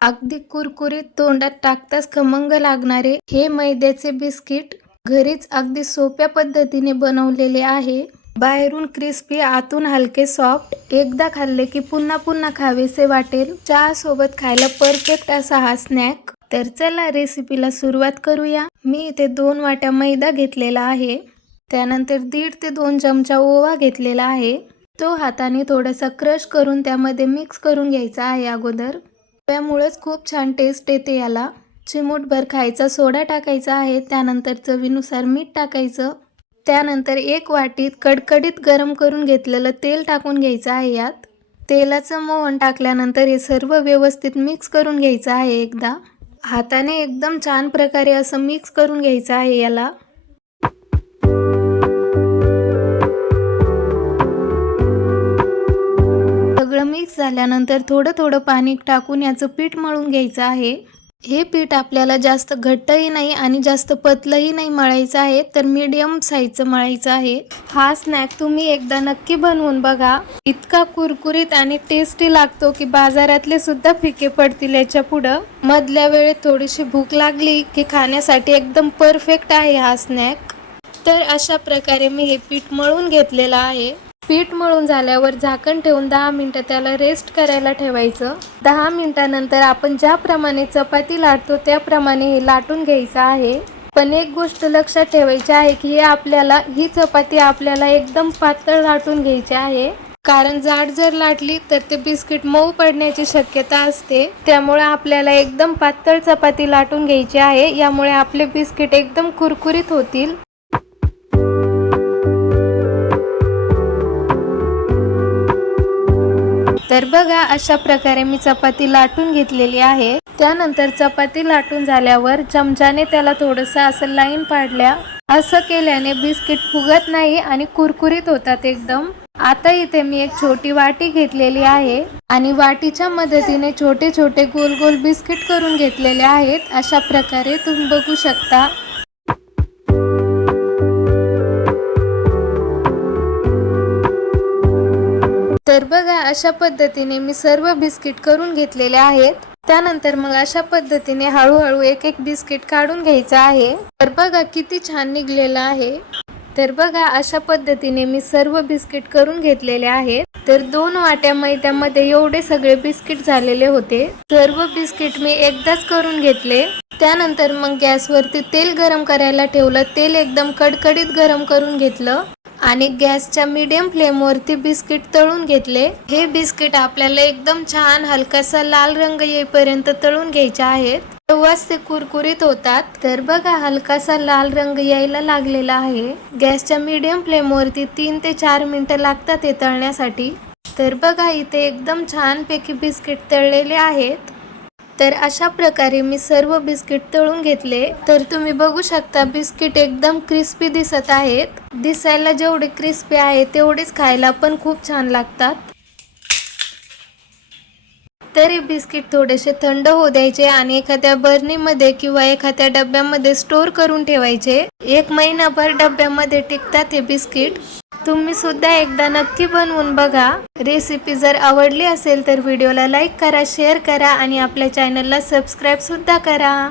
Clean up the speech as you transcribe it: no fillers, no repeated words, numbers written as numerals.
अगदी कुरकुरीत, तोंडात टाकताच खमंग लागणारे हे मैद्याचे बिस्किट घरीच अगदी सोप्या पद्धतीने बनवलेले आहे. बाहेरून क्रिस्पी, आतून हलके सॉफ्ट. एकदा खाल्ले की पुन्हा पुन्हा खावेसे वाटेल. चहा सोबत खायला परफेक्ट असा हा स्नॅक. तर चला रेसिपीला सुरुवात करूया. मी इथे 2 वाट्या मैदा घेतलेला आहे. त्यानंतर 1.5 ते 2 चमचा ओवा घेतलेला आहे. तो हाताने थोडासा क्रश करून त्यामध्ये मिक्स करून घ्यायचा आहे अगोदर. त्यामुळेच खूप छान टेस्ट येते याला. चिमूटभर खायचा सोडा टाकायचा आहे. त्यानंतर चवीनुसार मीठ टाकायचं. त्यानंतर 1 वाटीत कडकडीत गरम करून घेतलेलं तेल टाकून घ्यायचं आहे यात. तेलाचं मोहन टाकल्यानंतर हे सर्व व्यवस्थित मिक्स करून घ्यायचं आहे एकदा. हाताने एकदम छान प्रकारे असं मिक्स करून घ्यायचं आहे याला. सगळं मिक्स झाल्यानंतर थोडं थोडं पाणी टाकून याचं पीठ मळून घ्यायचं आहे. हे पीठ आपल्याला जास्त घट्टही नाही आणि जास्त पतलंही नाही मळायचं आहे, तर मीडियम साईजचं मळायचं आहे. हा स्नॅक तुम्ही एकदा नक्की बनवून बघा. इतका कुरकुरीत आणि टेस्टी लागतो की बाजारातले सुद्धा फिके पडतील याच्या पुढं. मधल्या वेळेत थोडीशी भूक लागली की खाण्यासाठी एकदम परफेक्ट आहे हा स्नॅक. तर अशा प्रकारे मी हे पीठ मळून घेतलेलं आहे. पीठ मळून झाल्यावर झाकण ठेवून 10 मिनिटं त्याला रेस्ट करायला ठेवायचं. 10 मिनिटानंतर आपण ज्याप्रमाणे चपाती लाटतो त्याप्रमाणे हे लाटून घ्यायचं आहे. पण एक गोष्ट लक्षात ठेवायची आहे की ही चपाती आपल्याला एकदम पातळ लाटून घ्यायची आहे. कारण जाड जर लाटली तर ते बिस्किट मऊ पडण्याची शक्यता असते. त्यामुळे आपल्याला एकदम पातळ चपाती लाटून घ्यायची आहे. यामुळे आपले बिस्किट एकदम कुरकुरीत होतील. तर बघा अशा प्रकारे मी चपाती लाटून घेतलेली आहे. त्यानंतर चपाती लाटून झाल्यावर चमच्याने त्याला थोडंसं असं लाईन पाडल्या. असं केल्याने बिस्किट फुगत नाही आणि कुरकुरीत होतात एकदम. आता इथे मी एक छोटी वाटी घेतलेली आहे आणि वाटीच्या मदतीने छोटे छोटे गोल गोल बिस्किट करून घेतलेले आहेत. अशा प्रकारे तुम्ही बघू शकता. तर बघा अशा पद्धतीने मी सर्व बिस्किट करून घेतलेले आहेत. त्यानंतर मग अशा पद्धतीने हळूहळू एक एक बिस्किट काढून घ्यायचं आहे. तर बघा किती छान निघलेलं आहे. तर बघा अशा पद्धतीने मी सर्व बिस्किट करून घेतलेले आहेत. तर 2 वाट्या मैद्यामध्ये एवढे सगळे बिस्किट झालेले होते. सर्व बिस्किट मी एकदाच करून घेतले. त्यानंतर मग गॅसवरती तेल गरम करायला ठेवलं. तेल एकदम कडकडीत गरम करून घेतलं आणि गॅसच्या मीडियम फ्लेमवरती बिस्किट तळून घेतले. हे बिस्किट आपल्याला एकदम छान हलकासा लाल रंग येईपर्यंत तळून घ्यायचे आहेत. तेव्हाच ते कुरकुरीत होतात. तर बघा हलकासा लाल रंग यायला लागलेला आहे. गॅसच्या मीडियम फ्लेमवरती 3 ते 4 मिनिटं लागतात हे तळण्यासाठी. तर बघा इथे एकदम छानपैकी बिस्किट तळलेले आहेत. तर अशा प्रकारे मी सर्व बिस्किट तळून घेतले. तर तुम्ही बघू शकता बिस्किट एकदम क्रिस्पी दिसत आहेत. दिसायला जेवढे क्रिस्पी आहे तेवढेच खायला पण खूप छान लागतात. तर हे बिस्किट थोडेसे थंड होऊ द्यायचे आणि एखाद्या बर्नीमध्ये किंवा एखाद्या डब्यामध्ये स्टोर करून ठेवायचे. 1 महिनाभर डब्यामध्ये टिकतात हे बिस्किट. तुम्ही सुद्धा एकदा नक्की बनवून बघा. रेसिपी जर आवडली असेल तर व्हिडिओला लाईक करा, शेअर करा आणि आपल्या चॅनलला सबस्क्राईब सुद्धा करा.